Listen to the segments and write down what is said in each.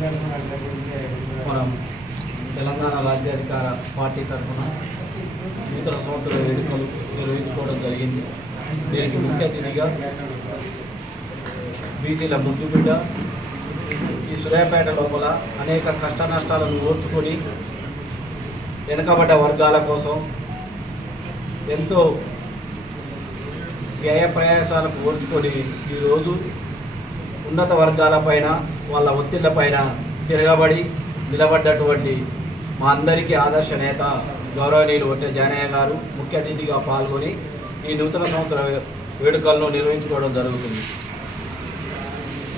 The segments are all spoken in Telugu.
మనం తెలంగాణ రాజ్యాధికార పార్టీ తరఫున నూతన సంవత్సర వేడుకలు నిర్వహించుకోవడం జరిగింది. దీనికి ముఖ్య అతిథిగా బీసీల ముద్దుబిడ్డ ఈ సూర్యాపేట లోపల అనేక కష్ట నష్టాలను ఓర్చుకొని వెనుకబడ్డ వర్గాల కోసం ఎంతో వ్యయ ప్రయాసాలకు ఓర్చుకొని ఈరోజు ఉన్నత వర్గాలపైన వాళ్ళ ఒత్తిళ్ళపైన తిరగబడి నిలబడ్డటువంటి మా అందరికీ ఆదర్శ నేత గౌరవనీయులు ఒట్టె జానయ్య గారు ముఖ్య అతిథిగా పాల్గొని ఈ నూతన సంవత్సర వేడుకలను నిర్వహించుకోవడం జరుగుతుంది.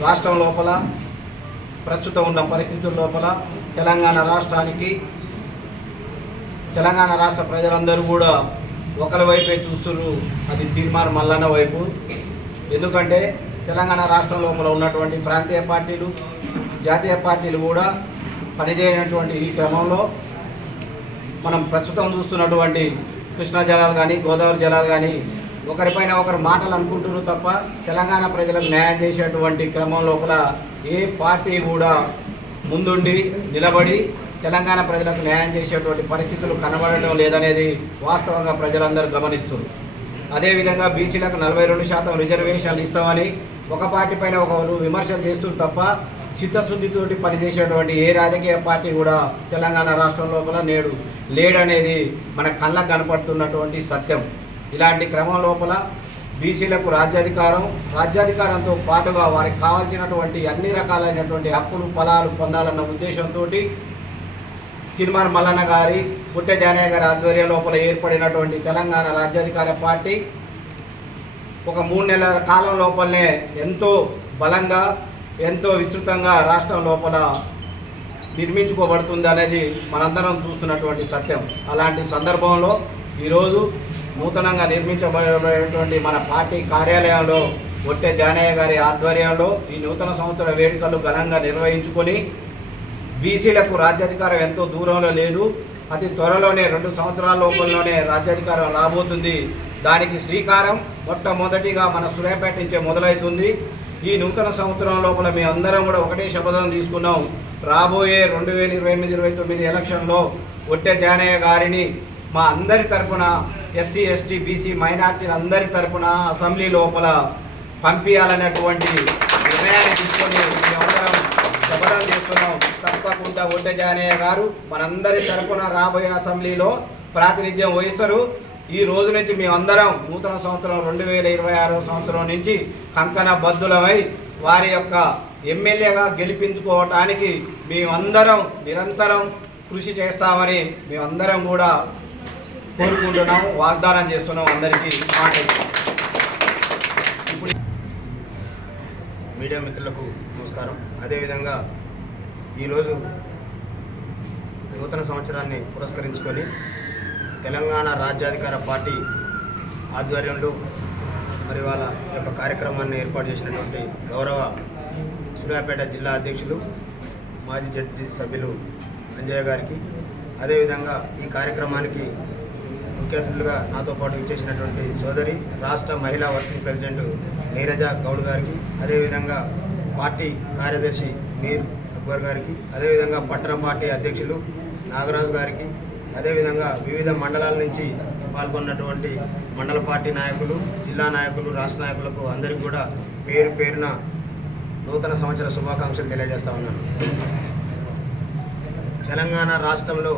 రాష్ట్రం లోపల ప్రస్తుతం ఉన్న పరిస్థితుల లోపల తెలంగాణ రాష్ట్రానికి తెలంగాణ రాష్ట్ర ప్రజలందరూ కూడా ఒకరి వైపే చూస్తున్నారు. అది తీర్మార్ మల్లన్న వైపు. ఎందుకంటే తెలంగాణ రాష్ట్రం లోపల ఉన్నటువంటి ప్రాంతీయ పార్టీలు జాతీయ పార్టీలు కూడా పనిచేయనటువంటి ఈ క్రమంలో మనం ప్రస్తుతం చూస్తున్నటువంటి కృష్ణా జలాలు కానీ గోదావరి జలాలు కానీ ఒకరిపైన ఒకరు మాటలు అనుకుంటున్నారు తప్ప తెలంగాణ ప్రజలకు న్యాయం చేసేటువంటి క్రమం లోపల ఏ పార్టీ కూడా ముందుండి నిలబడి తెలంగాణ ప్రజలకు న్యాయం చేసేటువంటి పరిస్థితులు కనబడటం లేదనేది వాస్తవంగా ప్రజలందరూ గమనిస్తున్నారు. అదేవిధంగా బీసీలకు నలభై రెండు శాతం రిజర్వేషన్లు ఇస్తామని ఒక పార్టీ పైన ఒకరు విమర్శలు చేస్తున్నారు తప్ప చిత్తశుద్ధితోటి పనిచేసేటువంటి ఏ రాజకీయ పార్టీ కూడా తెలంగాణ రాష్ట్రం లోపల నేడు లేడనేది మన కళ్ళకు కనపడుతున్నటువంటి సత్యం. ఇలాంటి క్రమం లోపల బీసీలకు రాజ్యాధికారం రాజ్యాధికారంతో పాటుగా వారికి కావాల్సినటువంటి అన్ని రకాలైనటువంటి హక్కులు ఫలాలు పొందాలన్న ఉద్దేశంతో తిరుమల మల్లన్న గారి పుట్టె జానయ్య గారి ఆధ్వర్యం లోపల ఏర్పడినటువంటి తెలంగాణ రాజ్యాధికార పార్టీ ఒక మూడు నెలల కాలం లోపలనే ఎంతో బలంగా ఎంతో విస్తృతంగా రాష్ట్రం లోపల నిర్మించుకోబడుతుంది అనేది మనందరం చూస్తున్నటువంటి సత్యం. అలాంటి సందర్భంలో ఈరోజు నూతనంగా నిర్మించబడేటువంటి మన పార్టీ కార్యాలయంలో ఒట్టె జానయ్య గారి ఆధ్వర్యంలో ఈ నూతన సంవత్సర వేడుకలు ఘనంగా నిర్వహించుకొని బీసీలకు రాజ్యాధికారం ఎంతో దూరంలో లేదు. అతి త్వరలోనే రెండు సంవత్సరాల లోపలలోనే రాజ్యాధికారం రాబోతుంది. దానికి శ్రీకారం మొట్టమొదటిగా మన సూర్యాపేట నుంచే మొదలవుతుంది. ఈ నూతన సంవత్సరం లోపల మేము అందరం కూడా ఒకటే శపథం తీసుకున్నాం. రాబోయే రెండు వేల ఇరవై ఎనిమిది ఇరవై తొమ్మిది ఎలక్షన్లో ఒట్టె జానయ్య గారిని మా అందరి తరపున ఎస్సీ ఎస్టీ బీసీ మైనార్టీల అందరి తరపున అసెంబ్లీ లోపల పంపించాలనేటువంటి నిర్ణయాన్ని తీసుకొని మేమందరం శపథం చేస్తున్నాం. తప్పకుండా ఒట్టె గారు. మనందరి తరపున రాబోయే అసెంబ్లీలో ప్రాతినిధ్యం వహిస్తారు. ఈ రోజు నుంచి మేమందరం నూతన సంవత్సరం రెండు వేల ఇరవై ఆరో సంవత్సరం నుంచి కంకణ బద్దులమై వారి యొక్క ఎమ్మెల్యేగా గెలిపించుకోవటానికి మేమందరం నిరంతరం కృషి చేస్తామని మేమందరం కూడా కోరుకుంటున్నాము. వాగ్దానం చేస్తున్నాం అందరికీ. మాట ఇప్పుడు మీడియా మిత్రులకు నమస్కారం. అదేవిధంగా ఈరోజు నూతన సంవత్సరాన్ని పురస్కరించుకొని తెలంగాణ రాజ్యాధికార పార్టీ ఆధ్వర్యంలో మరి వాళ్ళ యొక్క కార్యక్రమాన్ని ఏర్పాటు చేసినటువంటి గౌరవ సూర్యాపేట జిల్లా అధ్యక్షులు మాజీ జడ్జి సభ్యులు అంజయ్య గారికి అదేవిధంగా ఈ కార్యక్రమానికి ముఖ్య అతిథులుగా నాతో పాటు ఇచ్చేసినటువంటి సోదరి రాష్ట్ర మహిళా వర్కింగ్ ప్రెసిడెంట్ నీరజ గౌడ్ గారికి అదేవిధంగా పార్టీ కార్యదర్శి మీర్ అక్బర్ గారికి అదేవిధంగా పట్టణ పార్టీ అధ్యక్షులు నాగరాజు గారికి అదేవిధంగా వివిధ మండలాల నుంచి పాల్గొన్నటువంటి మండల పార్టీ నాయకులు జిల్లా నాయకులు రాష్ట్ర నాయకులకు అందరికీ కూడా పేరు పేరున నూతన సంవత్సర శుభాకాంక్షలు తెలియజేస్తా ఉన్నాను. తెలంగాణ రాష్ట్రంలో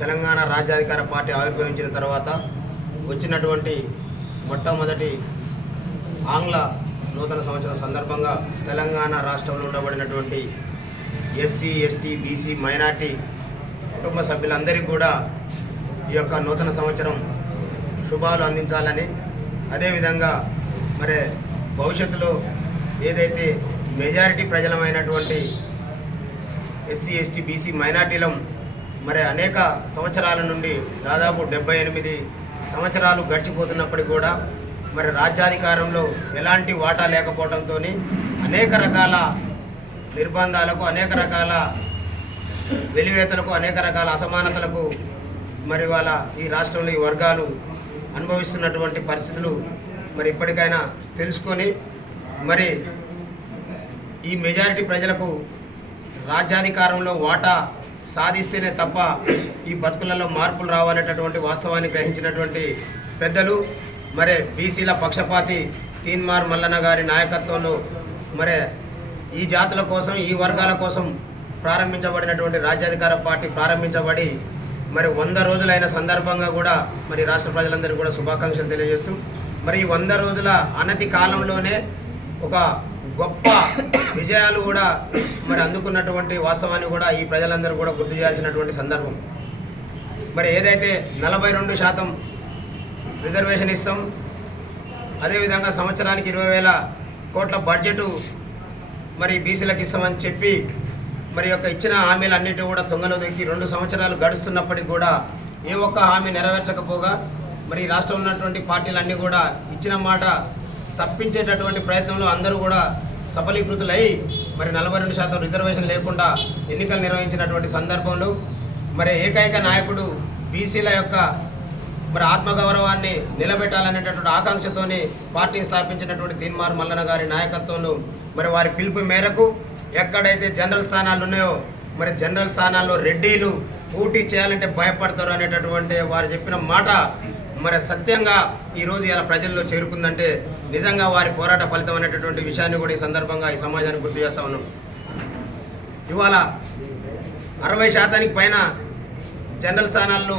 తెలంగాణ రాజ్యాధికార పార్టీ ఆవిర్భవించిన తర్వాత వచ్చినటువంటి మొట్టమొదటి ఆంగ్ల నూతన సంవత్సరం సందర్భంగా తెలంగాణ రాష్ట్రంలో ఉండబడినటువంటి ఎస్సీ ఎస్టీ బీసీ మైనార్టీ కుటుంబ సభ్యులందరికీ కూడా ఈ యొక్క నూతన సంవత్సరం శుభాలు అందించాలని అదేవిధంగా మరి భవిష్యత్తులో ఏదైతే మెజారిటీ ప్రజలమైనటువంటి ఎస్సీ ఎస్టీ బీసీ మైనార్టీలం మరి అనేక సంవత్సరాల నుండి దాదాపు డెబ్బై ఎనిమిది సంవత్సరాలు గడిచిపోతున్నప్పటికీ కూడా మరి రాజ్యాధికారంలో ఎలాంటి వాటా లేకపోవడంతో అనేక రకాల నిర్బంధాలకు అనేక రకాల వెలివేతలకు అనేక రకాల అసమానతలకు మరి వాళ్ళ ఈ రాష్ట్రంలో ఈ వర్గాలు అనుభవిస్తున్నటువంటి పరిస్థితులు మరి ఇప్పటికైనా తెలుసుకొని మరి ఈ మెజారిటీ ప్రజలకు రాజ్యాధికారంలో వాటా సాధిస్తేనే తప్ప ఈ బతుకులలో మార్పులు రావనేటటువంటి వాస్తవాన్ని గ్రహించినటువంటి పెద్దలు మరి బీసీల పక్షపాతి తీన్మార్ మల్లన్న గారి నాయకత్వంలో మరి ఈ జాతుల కోసం ఈ వర్గాల కోసం ప్రారంభించబడినటువంటి రాజ్యాధికార పార్టీ ప్రారంభించబడి మరి వంద రోజులైన సందర్భంగా కూడా మరి రాష్ట్ర ప్రజలందరికీ కూడా శుభాకాంక్షలు తెలియజేస్తూ మరి ఈ వంద రోజుల అనతి కాలంలోనే ఒక గొప్ప విజయాలు కూడా మరి అందుకున్నటువంటి వాస్తవాన్ని కూడా ఈ ప్రజలందరూ కూడా గుర్తు చేయాల్సినటువంటి సందర్భం. మరి ఏదైతే నలభై రెండు శాతం రిజర్వేషన్ ఇస్తాం. అదేవిధంగా సంవత్సరానికి ఇరవై వేల కోట్ల బడ్జెట్ మరి బీసీలకు ఇస్తామని చెప్పి మరి యొక్క ఇచ్చిన హామీలన్నిటి కూడా తొంగలో దొక్కి రెండు సంవత్సరాలు గడుస్తున్నప్పటికీ కూడా ఏ ఒక్క హామీ నెరవేర్చకపోగా మరి రాష్ట్రం రాష్ట్రంలో ఉన్నటువంటి పార్టీలన్నీ కూడా ఇచ్చిన మాట తప్పించేటటువంటి ప్రయత్నంలో అందరూ కూడా సఫలీకృతులై మరి నలభై రెండు శాతం రిజర్వేషన్ లేకుండా ఎన్నికలు నిర్వహించినటువంటి సందర్భంలో మరి ఏకైక నాయకుడు బీసీల యొక్క మరి ఆత్మగౌరవాన్ని నిలబెట్టాలనేటటువంటి ఆకాంక్షతోని పార్టీని స్థాపించినటువంటి తీన్మార్ మల్లన గారి నాయకత్వంలో మరి వారి పిలుపు మేరకు ఎక్కడైతే జనరల్ స్థానాలు ఉన్నాయో మరి జనరల్ స్థానాల్లో రెడ్డిలు పోటీ చేయాలంటే భయపడతారు అనేటటువంటి వారు చెప్పిన మాట మరి సత్యంగా ఈరోజు ఇలా ప్రజల్లో చేరుకుందంటే నిజంగా వారి పోరాట ఫలితం అనేటటువంటి విషయాన్ని కూడా ఈ సందర్భంగా ఈ సమాజానికి గుర్తు చేస్తా ఉన్నాం. ఇవాళ అరవై శాతానికి పైన జనరల్ స్థానాల్లో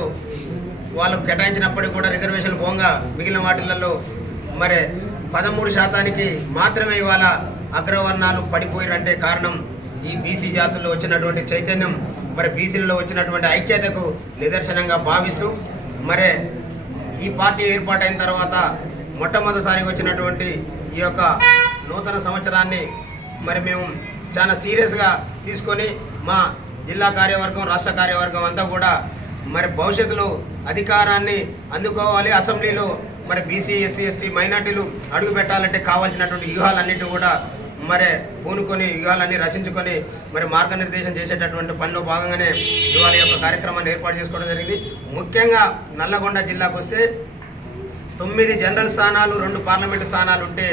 వాళ్ళకు కేటాయించినప్పటికీ కూడా రిజర్వేషన్ పోగా మిగిలిన వాటిలలో మరి పదమూడు శాతానికి మాత్రమే ఇవాళ అగ్రవర్ణాలు పడిపోయారంటే కారణం ఈ బీసీ జాతుల్లో వచ్చినటువంటి చైతన్యం. మరి బీసీలలో వచ్చినటువంటి ఐక్యతకు నిదర్శనంగా భావిస్తూ మరి ఈ పార్టీ ఏర్పాటైన తర్వాత మొట్టమొదటిసారిగా వచ్చినటువంటి ఈ యొక్క నూతన సంవత్సరాన్ని మరి మేము చాలా సీరియస్గా తీసుకొని మా జిల్లా కార్యవర్గం రాష్ట్ర కార్యవర్గం అంతా కూడా మరి భవిష్యత్తులో అధికారాన్ని అందుకోవాలి అసెంబ్లీలో. మరి బీసీ ఎస్సీ ఎస్టీ మైనార్టీలు అడుగు పెట్టాలంటే కావాల్సినటువంటి వ్యూహాలన్నిటి కూడా మరి పూనుకొని వ్యూహాలన్నీ రచించుకొని మరి మార్గనిర్దేశం చేసేటటువంటి పనిలో భాగంగానే ఇవాళ యొక్క కార్యక్రమాన్ని ఏర్పాటు చేసుకోవడం జరిగింది. ముఖ్యంగా నల్లగొండ జిల్లాకు వస్తే తొమ్మిది జనరల్ స్థానాలు రెండు పార్లమెంటు స్థానాలు ఉంటే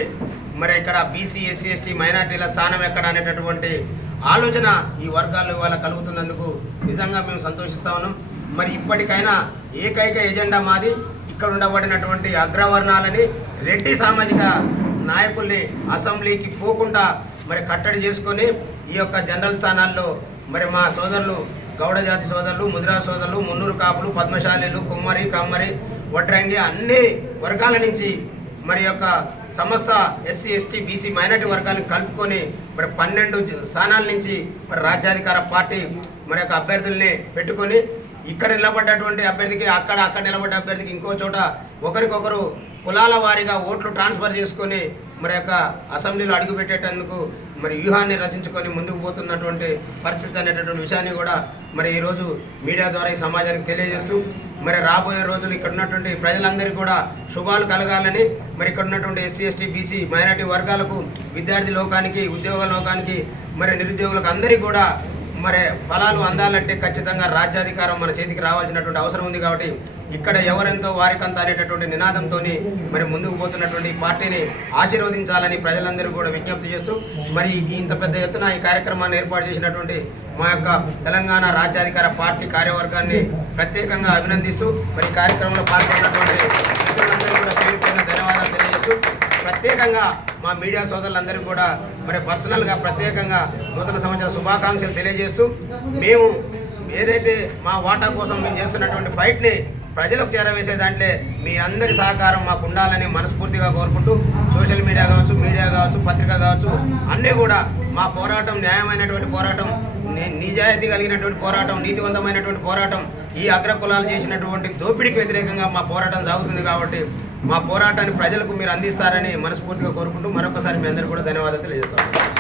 మరి ఇక్కడ బీసీ ఎస్సీ ఎస్టీ మైనార్టీల స్థానం ఎక్కడ అనేటటువంటి ఆలోచన ఈ వర్గాల్లో ఇవాళ కలుగుతున్నందుకు నిజంగా మేము సంతోషిస్తా ఉన్నాం. మరి ఇప్పటికైనా ఏకైక ఎజెండా మాది. ఇక్కడ ఉండబడినటువంటి అగ్రవర్ణాలని రెడ్డి సామాజిక నాయకుల్ని అసెంబ్లీకి పోకుండా మరి కట్టడి చేసుకొని ఈ యొక్క జనరల్ స్థానాల్లో మరి మా సోదరులు గౌడ జాతి సోదరులు ముదిరా సోదరులు మున్నూరు కాపులు పద్మశాలీలు కుమ్మరి కమ్మరి వడ్రంగి అన్ని వర్గాల నుంచి మరి యొక్క సమస్త ఎస్సీ ఎస్టీ బీసీ మైనార్టీ వర్గాలను కలుపుకొని మరి పన్నెండు స్థానాల నుంచి మరి రాజ్యాధికార పార్టీ మరి యొక్క అభ్యర్థుల్ని పెట్టుకొని ఇక్కడ నిలబడ్డటువంటి అభ్యర్థికి అక్కడ అక్కడ నిలబడ్డ అభ్యర్థికి ఇంకో చోట ఒకరికొకరు కులాల వారీగా ఓట్లు ట్రాన్స్ఫర్ చేసుకొని మరి యొక్క అసెంబ్లీలో అడుగుపెట్టేటందుకు మరి వ్యూహాన్ని రచించుకొని ముందుకు పోతున్నటువంటి పరిస్థితి అనేటటువంటి విషయాన్ని కూడా మరి ఈరోజు మీడియా ద్వారా ఈ సమాజానికి తెలియజేస్తూ మరి రాబోయే రోజులు ఇక్కడ ఉన్నటువంటి ప్రజలందరికీ కూడా శుభాలు కలగాలని మరి ఇక్కడ ఉన్నటువంటి ఎస్సీ ఎస్టీ బీసీ మైనార్టీ వర్గాలకు విద్యార్థి లోకానికి ఉద్యోగ లోకానికి మరి నిరుద్యోగులకు అందరికీ కూడా మరి ఫలాలు అందాలంటే ఖచ్చితంగా రాజ్యాధికారం మన చేతికి రావాల్సినటువంటి అవసరం ఉంది కాబట్టి ఇక్కడ ఎవరెంతో వారికంత అనేటటువంటి నినాదంతో మరి ముందుకు పోతున్నటువంటి పార్టీని ఆశీర్వదించాలని ప్రజలందరూ కూడా విజ్ఞప్తి చేస్తూ మరి ఇంత పెద్ద ఎత్తున ఈ కార్యక్రమాన్ని ఏర్పాటు చేసినటువంటి మా యొక్క తెలంగాణ రాజ్యాధికార పార్టీ కార్యవర్గాన్ని ప్రత్యేకంగా అభినందిస్తూ మరి కార్యక్రమంలో పాల్గొన్నటువంటి ప్రత్యేకంగా మా మీడియా సోదరులందరికీ కూడా మరి పర్సనల్గా ప్రత్యేకంగా నూతన సంవత్సర శుభాకాంక్షలు తెలియజేస్తూ మేము ఏదైతే మా వాటా కోసం మేము చేస్తున్నటువంటి ఫైట్ని ప్రజలకు చేరవేసే దాంట్లో మీ అందరి సహకారం మాకు ఉండాలని మనస్ఫూర్తిగా కోరుకుంటూ సోషల్ మీడియా కావచ్చు మీడియా కావచ్చు పత్రిక కావచ్చు అన్నీ కూడా మా పోరాటం న్యాయమైనటువంటి పోరాటం నిజాయితీ కలిగినటువంటి పోరాటం నీతివంతమైనటువంటి పోరాటం ఈ అగ్రకులాలు చేసినటువంటి దోపిడీకి వ్యతిరేకంగా మా పోరాటం సాగుతుంది కాబట్టి మా పోరాటాన్ని ప్రజలకు మీరు అందిస్తారని మనస్ఫూర్తిగా కోరుకుంటూ మరొకసారి మీ అందరికీ కూడా ధన్యవాదాలు తెలియజేస్తాం